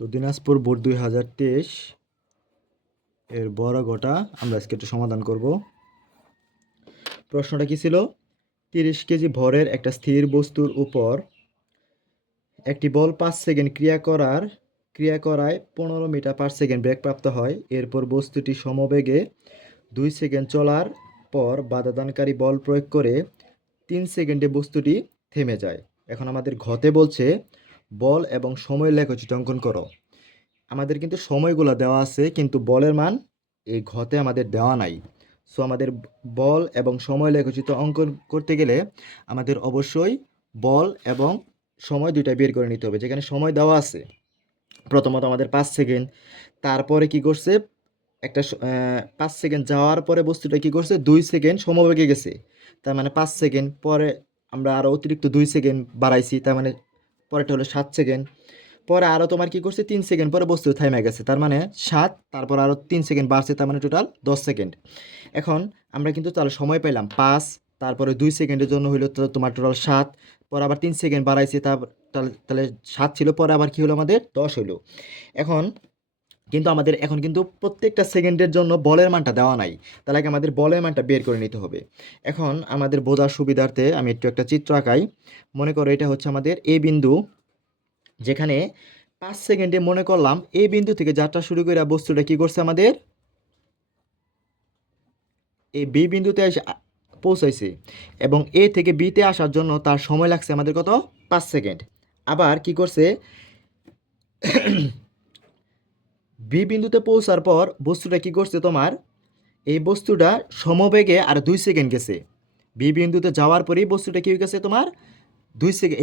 তো দিনাজপুর বোর্ড 2023 এর বড় গোটা আমরা আজকে একটু সমাধান করব। প্রশ্নটা কি ছিল? 30 কেজি ভরের একটা স্থির বস্তুর উপর একটি বল 5 সেকেন্ড ক্রিয়া করায় 15 মিটার পার সেকেন্ড বেগ প্রাপ্ত হয়। এরপর বস্তুটি সমবেগে 2 সেকেন্ড চলার পর বাধাদানকারী বল প্রয়োগ করে 3 সেকেন্ডে বস্তুটি থেমে যায়। এখন আমাদের ঘতে বলছে বল এবং সময় লেখচিত্র অঙ্কন করো। আমাদের কিন্তু সময়গুলো দেওয়া আছে, কিন্তু বলের মান এই ঘতে আমাদের দেওয়া নাই। সো আমাদের বল এবং সময় লেখচিত্র অঙ্কন করতে গেলে আমাদের অবশ্যই বল এবং সময় দুইটা বের করে নিতে হবে। যেখানে সময় দেওয়া আছে প্রথমত আমাদের 5 সেকেন্ড, তারপরে কি করছে একটা 5 সেকেন্ড যাওয়ার পরে বস্তুটা কি করছে 2 সেকেন্ড সমবেগে গেছে, তার মানে 5 সেকেন্ড পরে আমরা আরও অতিরিক্ত 2 সেকেন্ড বাড়াইছি, তার মানে পরেরটা হলো 7 সেকেন্ড। পরে আরও তোমার কি করছে 3 সেকেন্ড পরে বস্তু থাইমা গেছে, তার মানে 7, তারপর আরও 3 সেকেন্ড বাড়ছে, তার মানে টোটাল 10 সেকেন্ড। এখন আমরা কিন্তু তাহলে সময় পেলাম 5, তারপরে 2 সেকেন্ডের জন্য হইলো তো তোমার টোটাল 7, পরে আবার 3 সেকেন্ড বাড়াইছে, তাহলে 7 ছিল, পরে আবার কি হলো আমাদের 10 হইলো। এখন কিন্তু আমাদের এখন কিন্তু প্রত্যেকটা সেকেন্ডের জন্য বলের মানটা দেওয়া নাই, তাহলে আগে আমাদের বলের মানটা বের করে নিতে হবে। এখন আমাদের বোঝার সুবিধার্থে আমি একটু একটা চিত্র আঁকাই। মনে করো এটা হচ্ছে আমাদের এ বিন্দু, যেখানে 5 সেকেন্ডে মনে করলাম এই বিন্দু থেকে যাত্রা শুরু করে বস্তুটা কি করছে আমাদের এই বি বিন্দুতে এসে পৌঁছাইছে, এবং এ থেকে বিতে আসার জন্য তার সময় লাগছে আমাদের কত 5 সেকেন্ড। আবার কি করছে বি বিন্দুতে পৌঁছার পর বস্তুটা কি করছে তোমার এই বস্তুটা সমবেগে আর 2 সেকেন্ড গেছে। বি বিন্দুতে যাওয়ার পরেই বস্তুটা কি হয়ে গেছে তোমার 2 সেকেন্ড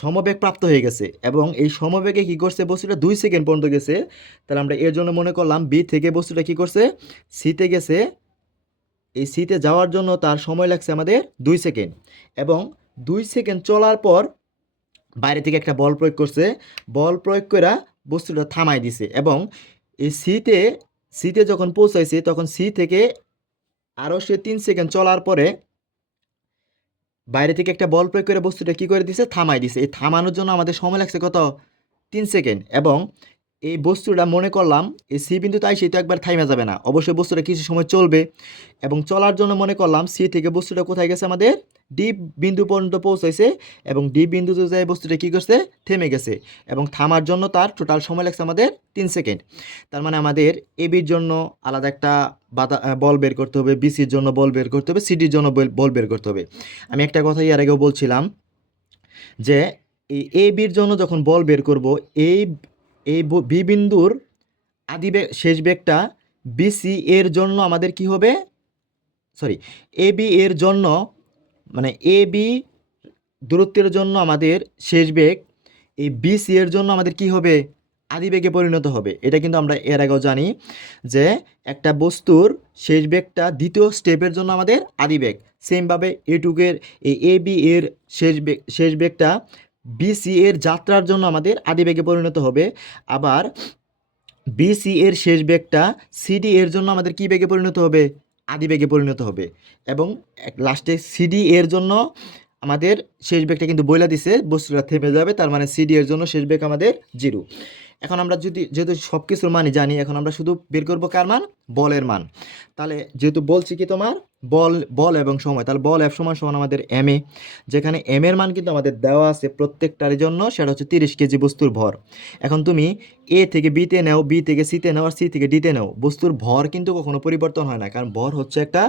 সমবেগ প্রাপ্ত হয়ে গেছে, এবং এই সমবেগে কি করছে বস্তুটা 2 সেকেন্ড পর্যন্ত গেছে। তাহলে আমরা এর জন্য মনে করলাম বি থেকে বস্তুটা কি করছে সিতে গেছে, এই সিতে যাওয়ার জন্য তার সময় লাগছে আমাদের 2 সেকেন্ড, এবং 2 সেকেন্ড চলার পর বাইরে থেকে একটা বল প্রয়োগ করছে, বল প্রয়োগ করে বস্তুটা থামাই দিছে, এবং এই সিতে যখন পৌঁছাইছে তখন সি থেকে আরও সে 3 সেকেন্ড চলার পরে বাইরে থেকে একটা বল প্রয়োগ করে বস্তুটা কি করে দিছে থামাই দিছে। এই থামানোর জন্য আমাদের সময় লাগছে কত 3 সেকেন্ড, এবং এই বস্তুটা মনে করলাম এই সি বিন্দুতে আইসে তো একবার থাইমা যাবে না, অবশ্যই বস্তুটা কিছু সময় চলবে, এবং চলার জন্য মনে করলাম সি থেকে বস্তুটা কোথায় গেছে আমাদের ডি বিন্দু পর্যন্ত পৌঁছাইছে, এবং ডি বিন্দুতে যায় বস্তুটা কী করছে থেমে গেছে, এবং থামার জন্য তার টোটাল সময় লাগছে আমাদের 3 সেকেন্ড। তার মানে আমাদের এবির জন্য আলাদা একটা বল বের করতে হবে, বিসির জন্য বল বের করতে হবে, সিডির জন্য বল বের করতে হবে। আমি একটা কথা এর আগেও বলছিলাম যে এই এ বির জন্য যখন বল বের করব, এই এই বি বিন্দুর আদি বেগ শেষ বেগটা বিসি এর জন্য আমাদের কি হবে, সরি এ বি এর জন্য, মানে এ বি দূরত্বের জন্য আমাদের শেষ বেগ এই বিসি এর জন্য আমাদের কি হবে আদিবেগে পরিণত হবে। এটা কিন্তু আমরা এর আগেও জানি যে একটা বস্তুর শেষ বেগটা দ্বিতীয় স্টেপের জন্য আমাদের আদিবেগ, সেমভাবে এটুকের এই এ বি এর শেষ বেগটা বিসি এর যাত্রার জন্য আমাদের আদিবেগে পরিণত হবে। আবার বিসি এর শেষ বেগটা সিডি এর জন্য আমাদের কি বেগে পরিণত হবে আদিবেগে পরিণত হবে, এবং লাস্টে সিডি এর জন্য আমাদের শেষ বেগটা কিন্তু বইলা দিছে বস্তুটা থেমে যাবে, তার মানে সিডি এর জন্য শেষ বেগ আমাদের 0। এখন আমরা যেহেতু সব কিছুর মানই জানি, এখন আমরা শুধু বের করবো কার মান বলের মান। তাহলে যেহেতু বলছি কি তোমার বল এবং সময়, তাহলে বল এফ সমান সমান আমাদের এম এ, যেখানে এম এর মান কিন্তু আমাদের দেওয়া আছে প্রত্যেকটার জন্য, সেটা হচ্ছে 30 কেজি বস্তুর ভর। এখন তুমি এ থেকে বিতে নাও, বি থেকে সিতে নাও, আর সি থেকে ডিতে নাও, বস্তুর ভর কিন্তু কখনো পরিবর্তন হয় না, কারণ ভর হচ্ছে একটা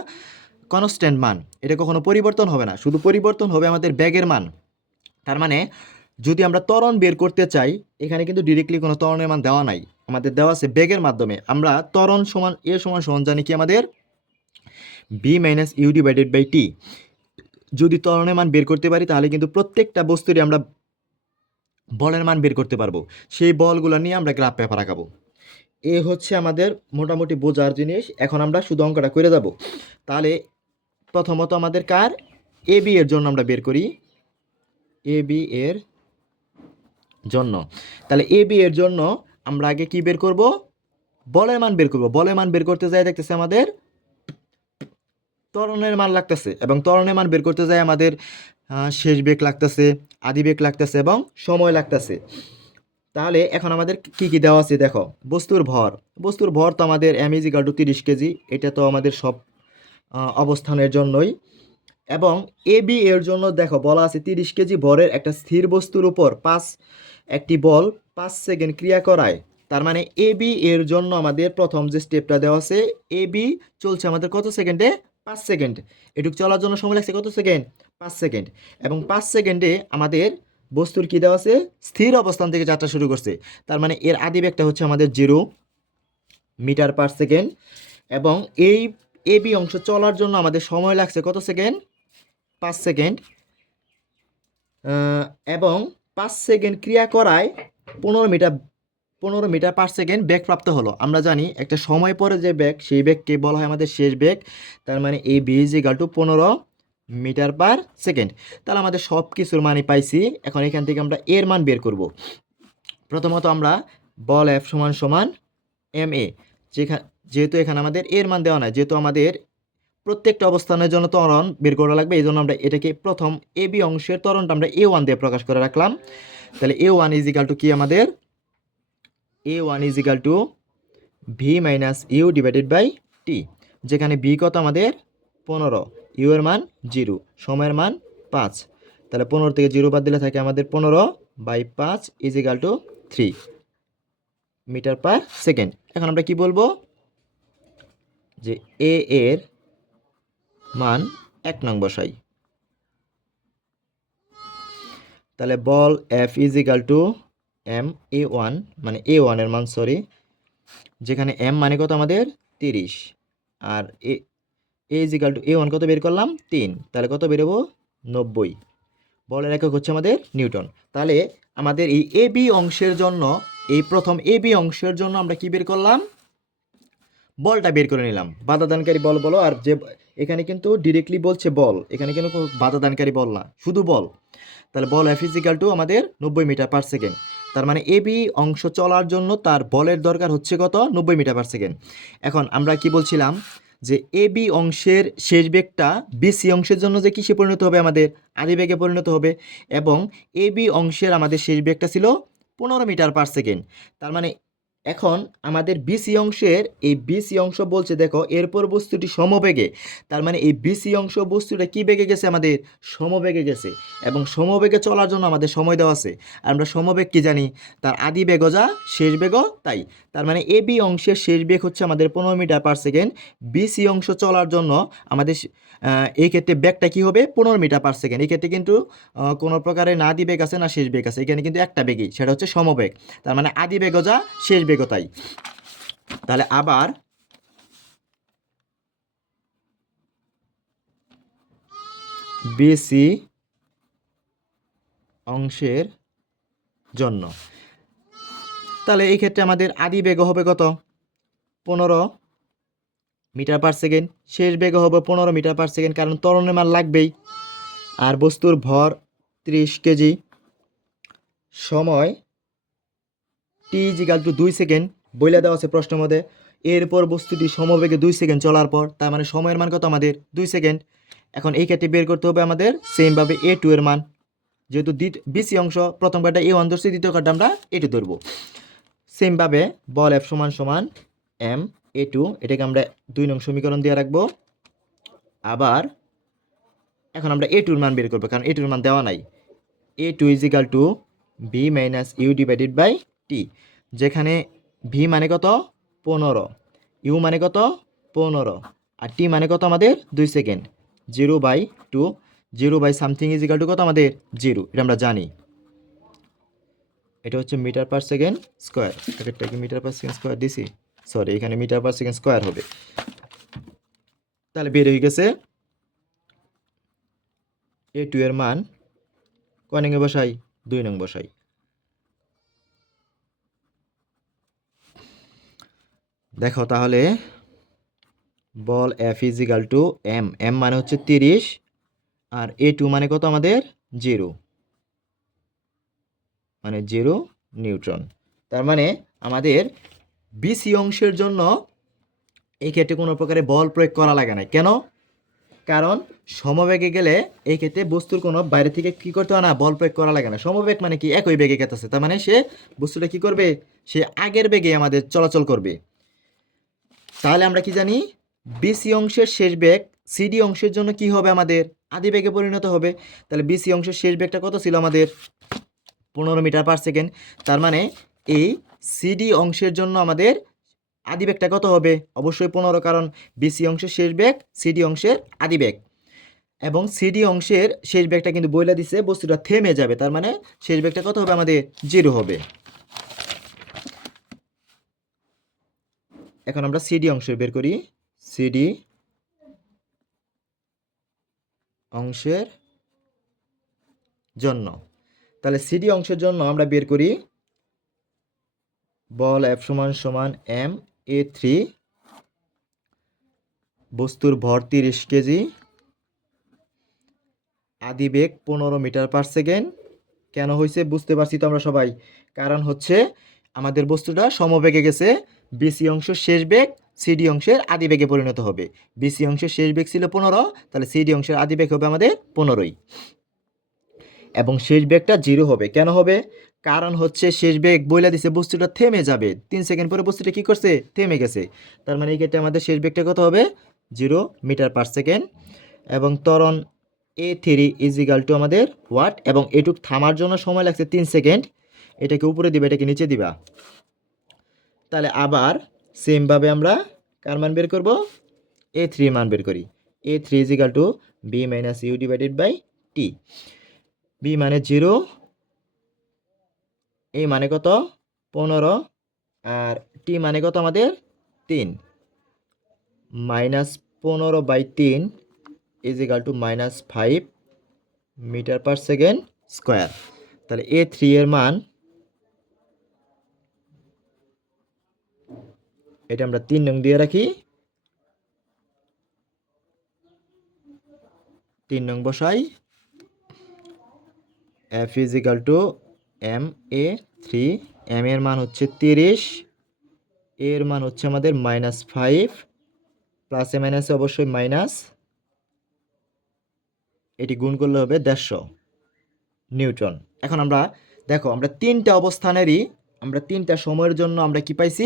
কনস্ট্যান্ট মান, এটা কখনো পরিবর্তন হবে না, শুধু পরিবর্তন হবে আমাদের ব্যাগের মান। তার মানে যদি আমরা ত্বরণ বের করতে চাই, এখানে কিন্তু ডিরেক্টলি কোনো ত্বরণের মান দেওয়া নাই, আমাদের দেওয়া আছে বেগের মাধ্যমে। আমরা ত্বরণ সমান এ সমান সমান জানি কি আমাদের b minus you divided by t. যদি ত্বরণের মান বের করতে পারি তাহলে কিন্তু প্রত্যেকটা বস্তুরই আমরা বলের মান বের করতে পারবো, সেই বলগুলো নিয়ে আমরা গ্রাফ পেপার আঁকাবো। এ হচ্ছে আমাদের মোটামুটি বোঝার জিনিস। এখন আমরা শুধু অঙ্কটা করে যাব। তাহলে প্রথমত আমাদের কার এ বি এর জন্য আমরা বের করি, এ বি এর জন্য। তাহলে এ বি এর জন্য আমরা আগে কি বের করব বলের মান বের করব। বলের মান বের করতে যাই দেখতেছে আমাদের ত্বরণের মান লাগতেছে, এবং ত্বরণের মান বের করতে যাই আমাদের শেষ বেগ লাগতেছে, আদি বেগ লাগতেছে এবং সময় লাগতেছে। তাহলে এখন আমাদের কি কি দেওয়া আছে দেখো। বস্তুর ভর তো আমাদের m = 30 কেজি, এটা তো আমাদের সব অবস্থানের জন্যই। এবং AB এর জন্য দেখো বলা আছে 30 কেজি ভরের একটা স্থির বস্তুর উপর একটি বল 5 সেকেন্ড ক্রিয়া করায়। তার মানে AB এর জন্য আমাদের প্রথম যে স্টেপটা দেওয়া আছে, AB চলছে আমাদের কত সেকেন্ডে? 5 সেকেন্ড। এটুক চলার জন্য সময় লাগছে কত সেকেন্ড? 5 সেকেন্ড। এবং 5 সেকেন্ডে আমাদের বস্তুর কি দেওয়া আছে? স্থির অবস্থান থেকে যাত্রা শুরু করছে। তার মানে এর আদি বেগটা হচ্ছে আমাদের 0 মিটার পার সেকেন্ড। এবং এই AB অংশ চলার জন্য আমাদের সময় লাগছে কত সেকেন্ড? 5 সেকেন্ড। এবং 5 সেকেন্ড ক্রিয়া করায় 15 মিটার পার সেকেন্ড বেগ প্রাপ্ত হলো। আমরা জানি একটা সময় পরে যে বেগ, সেই বেগকে বলা হয় আমাদের শেষ বেগ। তার মানে AB = 15 মিটার পার সেকেন্ড। তাহলে আমাদের সব কিছুর মানই পাইছি। এখন এখান থেকে আমরা এর মান বের করব। প্রথমত আমরা বল F = ma, যেহেতু এখানে আমাদের এর মান দেওয়া নাই, যেহেতু আমাদের প্রত্যেকটা অবস্থানের জন্য ত্বরণ বের করা লাগবে, এই জন্য আমরা এটাকে প্রথম AB অংশের ত্বরণটা আমরা A1 দিয়ে প্রকাশ করে রাখলাম। তাহলে A1 = কি আমাদের? A1 = V - U / T, যেখানে V কত আমাদের? 15, U এর মান 0, সময়ের মান 5। তাহলে 15 থেকে 0 বাদ দিলে থাকে আমাদের 15/5 = 3 মিটার পার সেকেন্ড। এখন আমরা কি বলবো? যে A এর মান 1 নং বসাই। তাহলে বল F = ma1, মানে A1 এর মান, যেখানে m মানে কত আমাদের? 30, আর A = A1 কত বের করলাম? 3। তাহলে কত বেরোবো? 90। বলের একক হচ্ছে আমাদের নিউটন। তাহলে আমাদের এই AB অংশের জন্য, এই প্রথম AB অংশের জন্য আমরা কি বের করলাম? বলটা বের করে নিলাম। বাধাদানকারী বল বলো, আর যে এখানে কিন্তু ডিরেক্টলি বলছে বল, এখানে কিন্তু বাধাদানকারী বল না, শুধু বল। তাহলে বল F = আমাদের 90 মিটার পার সেকেন্ড। তার মানে AB অংশ চলার জন্য তার বলের দরকার হচ্ছে কত? 90 মিটার পার সেকেন্ড। এখন আমরা কি বলছিলাম? যে AB অংশের শেষ বেগটা BC অংশের জন্য যে কিসে পরিণত হবে? আমাদের আদি বেগে পরিণত হবে। এবং AB অংশের আমাদের শেষ বেগটা ছিল 15 মিটার পার সেকেন্ড। তার মানে এখন আমাদের BC অংশের এই BC অংশ বলছে দেখো এরপর বস্তুটি সমবেগে। তার মানে এই BC অংশ বস্তুটা কি বেগে গেছে? আমাদের সমবেগে গেছে। এবং সমবেগে চলার জন্য আমাদের সময় দেওয়া আছে। আর আমরা সমবেগ কি জানি? তার আদি বেগও যা, শেষ বেগও তাই। তার মানে AB অংশের শেষ বেগ হচ্ছে আমাদের 15 মিটার পার সেকেন্ড। BC অংশ চলার জন্য আমাদের এই ক্ষেত্রে বেগটা কি হবে? 15 মিটার পার সেকেন্ড। এই ক্ষেত্রে কিন্তু কোনো প্রকারের না আদি বেগ আছে না শেষ বেগ আছে, এখানে কিন্তু একটা বেগই, সেটা হচ্ছে সমবেগ। তার মানে আদি বেগও যা, শেষ বেগও তাই। তাহলে আবার BC অংশের জন্য, তাহলে এই ক্ষেত্রে আমাদের আদি বেগ হবে কত? 15 মিটার পার সেকেন্ড। শেষ বেগ হবে 15 মিটার পার সেকেন্ড, কারণ ত্বরণের মান লাগবেই। আর বস্তুর ভর 30 কেজি, সময় T = 2 সেকেন্ড বইলে দেওয়া আছে প্রশ্নের মধ্যে। এরপর বস্তুটি সমবেগে 2 সেকেন্ড চলার পর, তার মানে সময়ের মান কত আমাদের? 2 সেকেন্ড। এখন এই ক্ষেত্রে বের করতে হবে আমাদের সেমভাবে A2 এর মান, যেহেতু BC অংশ প্রথম কার্ডটা A1 ধরছি, দ্বিতীয় কার্ডটা আমরা A2 ধরবো। সেমভাবে বল F = ma2, এটাকে আমরা 2 নং সমীকরণ দিয়ে রাখবো। আবার এখন আমরা A2 এর মান বের করবো, কারণ A2 এর মান দেওয়া নাই। A2 = V - U / T, যেখানে V মানে কত? 15, U মানে কত? 15, আর T মানে কত আমাদের? 2 সেকেন্ড। 0/2, 0/something = কত আমাদের? 0, এটা আমরা জানি। এটা হচ্ছে মিটার পার সেকেন্ড স্কোয়ার। এটা কি মিটার পার সেকেন্ড স্কোয়ার দিছি? এখানে মিটার পার সেকেন্ড স্কোয়ার হবে। তাহলে বের হয়ে গেছে A2 এর মান কয় নং এ বসাই? 2 নং বসাই। দেখো তাহলে বল F = m মানে হচ্ছে 30, আর A2 মানে কত আমাদের? 0, মানে 0 নিউটন। তার মানে আমাদের BC অংশের জন্য এই ক্ষেত্রে কোনো প্রকারে বল প্রয়োগ করা লাগে না। কেন? কারণ সমবেগে গেলে এই ক্ষেত্রে বস্তুর কোনো বাইরে থেকে কী করতে হয় না, বল প্রয়োগ করা লাগে না। সমবেগ মানে কি, একই বেগে গেতেছে, তার মানে সে বস্তুটা কি করবে, সে আগের বেগে আমাদের চলাচল করবে। তাহলে আমরা কি জানি, বিসি অংশের শেষ বেগ সিডি অংশের জন্য কি হবে, আমাদের আদি বেগে পরিণত হবে। তাহলে বিসি অংশের শেষ বেগটা কত ছিল আমাদের, 15 মিটার পার সেকেন্ড। তার মানে এই সিডি অংশের জন্য আমাদের আদি বেগটা কত হবে, অবশ্যই 15, কারণ বিসি অংশের শেষ বেগ সিডি অংশের আদি বেগ। এবং সিডি অংশের শেষ বেগটা কিন্তু বইলা দিছে বস্তুটা থেমে যাবে, তার মানে শেষ বেগটা কত হবে আমাদের, 0 হবে। এখন আমরা সিডি অংশ বের করি। সিডি অংশের জন্য, তাহলে সিডি অংশের জন্য আমরা বের করি বল F সমান এম এ 3, বস্তুর ভর 30 কেজি, আদি বেগ 15 মিটার পার সেকেন্ড। কেন হয়েছে বুঝতে পারছি তো আমরা সবাই, কারণ হচ্ছে আমাদের বস্তুটা সমবেগে গেছে, বিসি অংশের শেষ বেগ সিডি অংশের আদি বেগে পরিণত হবে। বিসি অংশের শেষ বেগ ছিল 15, তাহলে সিডি অংশের আদি বেগ হবে আমাদের 15ই, এবং শেষ বেগটা 0 হবে। কেন হবে, কারণ হচ্ছে শেষ বেগ বইলা দিছে বস্তুটা থেমে যাবে, 3 সেকেন্ড পরে বস্তুটা কি করছে, থেমে গেছে। তার মানে এই ক্ষেত্রে আমাদের শেষ বেগটা কত হবে, 0 মিটার পার সেকেন্ড। এবং ত্বরণ A3 ইজিক্যাল টু আমাদের ওয়াট, এবং এটুক থামার জন্য সময় লাগছে 3 সেকেন্ড। এটাকে উপরে দিবা, এটাকে নিচে দিবা। তাহলে আবার সেমভাবে আমরা কার মান বের করব, A3 মান বের করি। A3 equal to B minus you divided by T. B মানে 0, এই মানে কত 15, আর টি মানে কত আমাদের 3, minus 15/3 equal to -5 metre per second square. তাহলে A3 এর মান, এটা আমরা 3 নং দিয়ে রাখি, 3 নং বসাই। F is equal two MA3, M এর মান হচ্ছে 30, এর মান হচ্ছে আমাদের -5, প্লাসে মাইনাসে অবশ্যই মাইনাস, এটি গুণ করলে হবে 150 নিউটন। এখন আমরা দেখো, আমরা তিনটা অবস্থানেরই, আমরা তিনটা সময়ের জন্য আমরা কি পাইছি,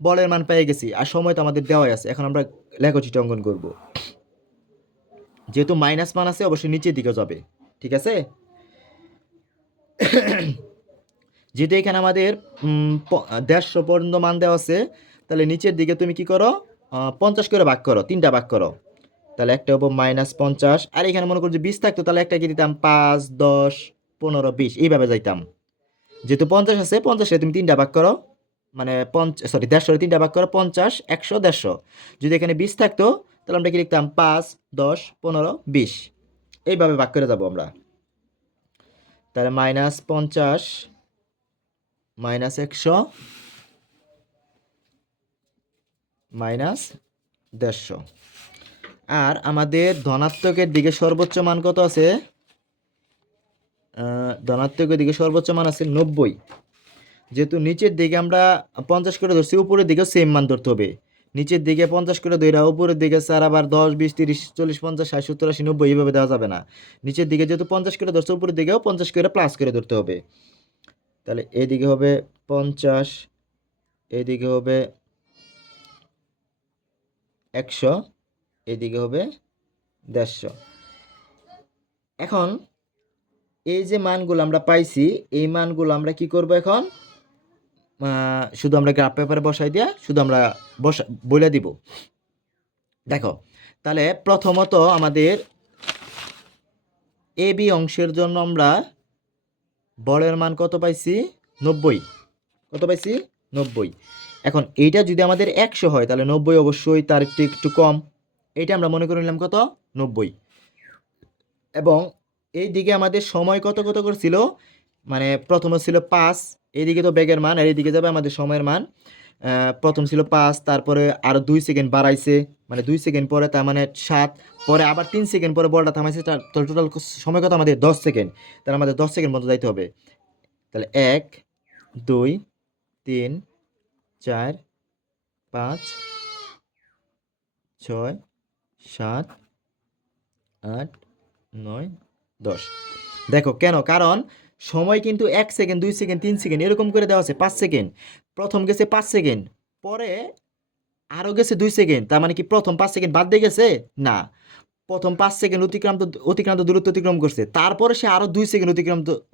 বলের মান পেয়ে গেছি, আর সময় তো আমাদের দেওয়াই আছে। এখন আমরা লেখচিত্র অঙ্কন করব। যেহেতু মাইনাস মান আছে, অবশ্যই নিচের দিকে যাবে, ঠিক আছে। যেহেতু এখানে আমাদের 150 পর্যন্ত মান দেওয়া আছে, তাহলে নিচের দিকে তুমি কি করো, 50 করে ভাগ করো, 3টা ভাগ করো। তাহলে একটা হবো -50, আর এখানে মনে করো যে 20 থাকতো, তাহলে একটা কি দিতাম 5, 10, 15, 20 এইভাবে যাইতাম। যেহেতু 50 আছে, 50-এ তুমি 3টা ভাগ করো, মানে 150-এ 3টা ভাগ করো, 50, 100, 150। যদি এখানে 20 থাকতো, তাহলে আমরা কি লিখতাম 5, 10, 15, 20, এইভাবে ভাগ করে যাব আমরা। তাহলে -50, -100, -150। আর আমাদের ধনাত্মকের দিকে সর্বোচ্চ মান কত আছে, ধনাত্মকের দিকে সর্বোচ্চ মান আছে 90। যেহেতু নিচের দিকে আমরা 50 করে ধরছি, উপরের দিকেও সেম মান ধরতে হবে। নিচের দিকে 50 করে ধরা, উপরের দিকে স্যার আবার 10, 20, 30, 40, 50, 60, 70, 80, 90 এইভাবে দেওয়া যাবে না। নিচের দিকে যেহেতু 50 করে ধরছে, উপরের দিকেও 50 করে প্লাস করে ধরতে হবে। তাহলে এদিকে হবে 50, এদিকে হবে 100, এদিকে হবে 150। এখন এই যে মানগুলো আমরা পাইছি, এই মানগুলো আমরা কি করব, এখন শুধু আমরা গ্রাফ পেপারে বসাই দিয়া শুধু আমরা বলে দিব। দেখো, তাহলে প্রথমত আমাদের এ বি অংশের জন্য আমরা বলের মান কত পাইছি, 90। কত পাইছি, 90। এখন এইটা যদি আমাদের 100 হয়, তাহলে 90 অবশ্যই তার একটু একটু কম। এইটা আমরা মনে করে নিলাম কত, 90। এবং এই দিকে আমাদের সময় কত কত করছিল, মানে প্রথমে ছিল 5, এইদিকে তো বেগের মান, আর এইদিকে যাবে আমাদের সময়ের মান। প্রথম ছিল 5, তারপরে আরও 2 সেকেন্ড বাড়াইছে, মানে 2 সেকেন্ড পরে, তার মানে 7, পরে আবার 3 সেকেন্ড পরে বলটা থামাইছে, তার টোটাল সময় কত আমাদের 10 সেকেন্ড। তাহলে আমাদের 10 সেকেন্ড মতো যাইতে হবে। তাহলে 1, 2, 3, 4, 5, 6, 7, 8 9 10। দেখো কেন, কারণ সময় কিন্তু 1 সেকেন্ড 2 সেকেন্ড 3 সেকেন্ড এরকম করে দেওয়া আছে, 5 সেকেন্ড। প্রথম গেছে 5 সেকেন্ড, পরে আরও গেছে 2 সেকেন্ড, তার মানে কি প্রথম 5 সেকেন্ড বাদ দিয়ে গেছে? না, প্রথম 5 সেকেন্ড অতিক্রান্ত দূরত্ব অতিক্রম করছে, তারপরে সে আরও 2 সেকেন্ড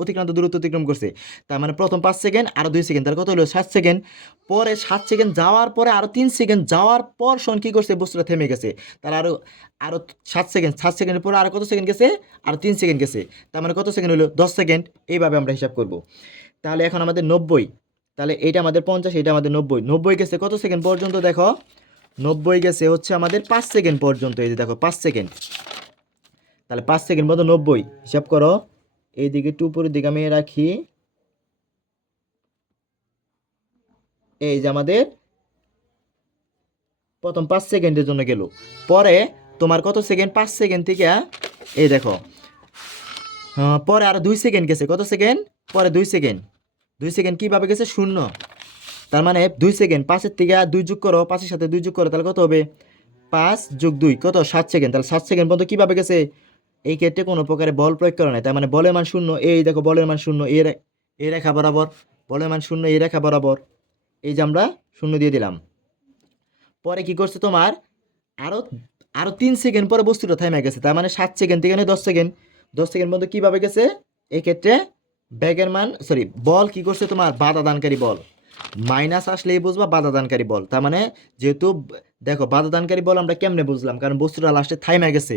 অতিক্রান্ত দূরত্ব অতিক্রম করছে। তার মানে প্রথম 5 সেকেন্ড আরও 2 সেকেন্ড, তার কত হলো 7 সেকেন্ড। পরে 7 সেকেন্ড যাওয়ার পরে আরও 3 সেকেন্ড যাওয়ার পর শোন কী করছে, বস্তুটা থেমে গেছে। তার আরও 7 সেকেন্ডের পরে আরও কত সেকেন্ড গেছে, আরও 3 সেকেন্ড গেছে। তার মানে কত সেকেন্ড হলো, 10 সেকেন্ড। এইভাবে আমরা হিসাব করব। তাহলে এখন আমাদের 90, তাহলে এইটা আমাদের 50, এটা আমাদের 90। 90 গেছে কত সেকেন্ড পর্যন্ত, দেখো 90 গেছে হচ্ছে আমাদের 5 সেকেন্ড পর্যন্ত। এই যে দেখো 5 সেকেন্ড, তাহলে 5 সেকেন্ড মতো 90 হিসাব করো। এইদিকে একটু উপরের দিকে আমি রাখি, এই যে আমাদের প্রথম 5 সেকেন্ডের জন্য গেল। পরে তোমার কত সেকেন্ড, 5 সেকেন্ড থেকে এই দেখো পরে আরো 2 সেকেন্ড গেছে, কত সেকেন্ড, পরে 2 সেকেন্ড। 2 সেকেন্ড কীভাবে গেছে, শূন্য। তার মানে 2 সেকেন্ড, 5-এর থেকে 2 যোগ করো, 5-এর সাথে 2 যোগ করো, তাহলে কত হবে, 5 যোগ 2 কত, 7 সেকেন্ড। তাহলে 7 সেকেন্ড পর্যন্ত কীভাবে গেছে, এই ক্ষেত্রে কোনো প্রকারে বল প্রয়োগ করা নাই। তার মানে বলের মান শূন্য। এই দেখো বলের মান শূন্য, এই রেখা বরাবর বলের মান শূন্য, এই রেখা বরাবর। এই যে আমরা শূন্য দিয়ে দিলাম। পরে কি করছে তোমার, আরও আরও 3 সেকেন্ড পরে বস্তুটা থেমে গেছে। তার মানে 7 সেকেন্ড থেকে 10 সেকেন্ড, 10 সেকেন্ড পর্যন্ত কীভাবে গেছে, এই ক্ষেত্রে ব্যাগের মান বল কি করছে তোমার, বাধা দানকারী বল। মাইনাস আসলেই বুঝবা বাধা দানকারী বল। তার মানে যেহেতু দেখো বাধা দানকারী বল আমরা কেমনে বুঝলাম, কারণ বস্তুটা লাস্টে থাইমা গেছে,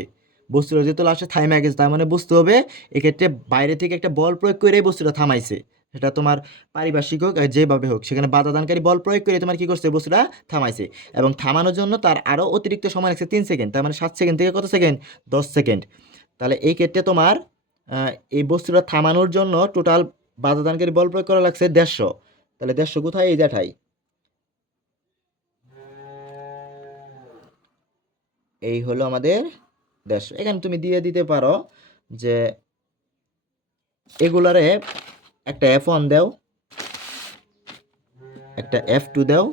বস্তুটা যেহেতু লাস্টে থাইমা গেছে, তার মানে বুঝতে হবে এক্ষেত্রে বাইরে থেকে একটা বল প্রয়োগ করে বস্তুটা থামাইছে। সেটা তোমার পারিপার্শ্বিক হোক আর যেভাবে হোক, সেখানে বাধা দানকারী বল প্রয়োগ করে তোমার কি করছে, বস্তুটা থামাইছে। এবং থামানোর জন্য তার আরও অতিরিক্ত সময় লাগছে 3 সেকেন্ড। তার মানে 7 সেকেন্ড থেকে কত সেকেন্ড, 10 সেকেন্ড। তাহলে এই ক্ষেত্রে তোমার এই বস্তুটা থামানোর জন্য টোটাল বাধা দানকারী বল প্রয়োগ করা লাগছে 150। তাহলে 150 কোথায়, এই দেখাই, এই হলো আমাদের 150। এখানে তুমি দিয়ে দিতে পারো যে এগুলারে একটা F1 দাও, একটা F2 দাও,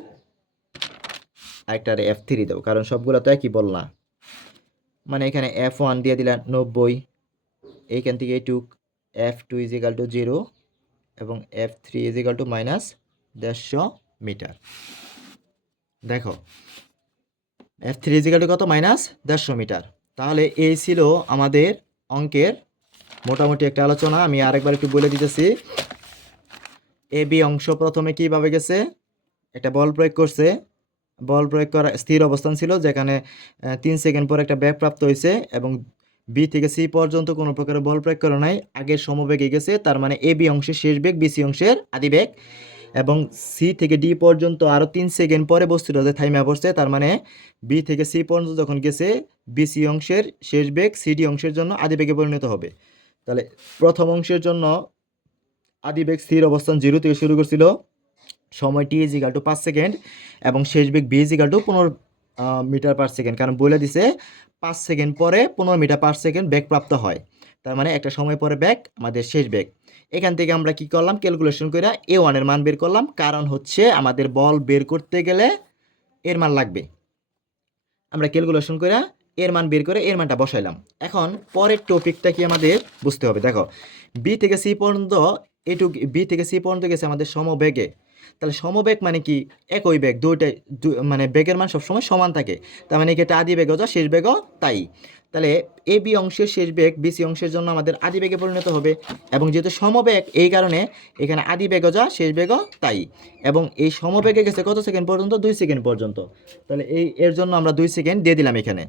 আর একটা F3 দাও, কারণ সবগুলো তো একই বল না। মানে এখানে F1 দিয়ে দিলাম 90, এইখান থেকে এইটুক, F2 = 0 এবং F3 = -150 মিটার। দেখো F3 কত, -150 মিটার। তাহলে এই ছিল আমাদের অঙ্কের মোটামুটি একটা আলোচনা। আমি আরেকবার একটু বলে দিতেছি। এ বি অংশ প্রথমে কীভাবে গেছে, একটা বল প্রয়োগ করছে, বল প্রয়োগ করা স্থির অবস্থান ছিল, যেখানে 3 সেকেন্ড পর একটা বেগ প্রাপ্ত হয়েছে, এবং বি থেকে সি পর্যন্ত কোনো প্রকার বল প্রয়োগ করা নাই, আগের সমবেগে গেছে। তার মানে এ বি অংশের শেষ বেগ বিসি অংশের আদি বেগ, এবং সি থেকে ডি পর্যন্ত আরও 3 সেকেন্ড পরে বস্তুটাতে থাইমা পড়ছে। তার মানে বি থেকে সি পর্যন্ত যখন গেছে, বিসি অংশের শেষ বেগ সিডি অংশের জন্য আদি বেগে পরিণত হবে। তাহলে প্রথম অংশের জন্য আদি বেগ স্থির অবস্থান 0 থেকে শুরু করছিল, সময় টি = 5 সেকেন্ড, এবং শেষ বেগ বি = 15 মিটার পার সেকেন্ড, কারণ বলে দিছে 5 সেকেন্ড পরে 15 মিটার পার সেকেন্ড বেগ প্রাপ্ত হয়। তার মানে একটা সময় পরে বেগ আমাদের শেষ বেগ। এখান থেকে আমরা কি করলাম, ক্যালকুলেশন করে A1 এর মান বের করলাম, কারণ হচ্ছে আমাদের বল বের করতে গেলে এর মান লাগবে। আমরা ক্যালকুলেশন করে এর মান বের করে এর মানটা বসাইলাম। এখন পরের টপিকটা কি আমাদের বুঝতে হবে। দেখো বি থেকে সি পর্যন্ত, বি থেকে সি পর্যন্ত গেছে আমাদের সমবেগে। তাহলে সমবেগ মানে কি, একই বেগ, মানে বেগের মান সবসময় সমান থাকে। তার মানে এটা আদি বেগও যা শেষ বেগও তাই। তাহলে এ বি অংশের শেষ বেগ বিসি অংশের জন্য আমাদের আদি বেগে পরিণত হবে, এবং যেহেতু সমবেগ এই কারণে এখানে আদি বেগও যা শেষ বেগও তাই। এবং এই সমবেগে গেছে কত সেকেন্ড পর্যন্ত, 2 সেকেন্ড পর্যন্ত। তাহলে এর জন্য আমরা 2 সেকেন্ড দিয়ে দিলাম এখানে।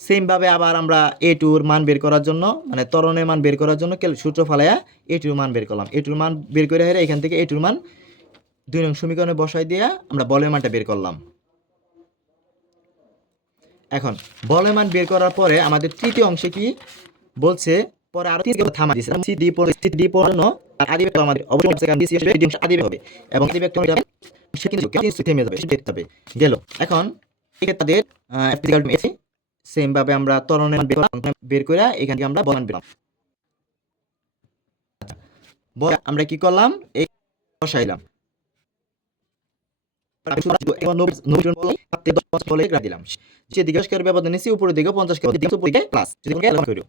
সেমভাবে আবার আমরা এ টুর মান বের করার জন্য, মানে ত্বরণের মান বের করার জন্য সূত্র ফালাইয়া এ টুর মান বের করলাম। এ টুর মান বের করে হেরে এখান থেকে এ টুর মান 2 নং সমীকরণে বসাই দিয়ে আমরা বলের মানটা বের করলাম। এখন বলের মান বের করার পরে আমাদের তৃতীয় অংশে কি বলছে, পরে আরো 3 সেকেন্ড থামা দিয়েছে, সি ডি পর্যন্ত আর আদি বেগ আমাদের অবশ্যই সেকেন্ড বিসি এর ডিং আদি বেগ হবে, এবং আদি বেগ তো সে কিন্তু থেমে যাবে, সেটা দেখতে হবে গেল। এখন এই ক্ষেত্রে তাদের এফ সেম ভাবে আমরা ত্বরণের মান বের করে এখান থেকে আমরা বল মান পেলাম। আমরা কি করলাম, এই বসাইলাম। আমি শুধু এবার 90 বলে 10 বলে দিলাম। যেদিকে 10 ব্যবধান নিছি উপরের দিকে 50 উপরের দিকে প্লাস যদি কোনো খেয়াল করো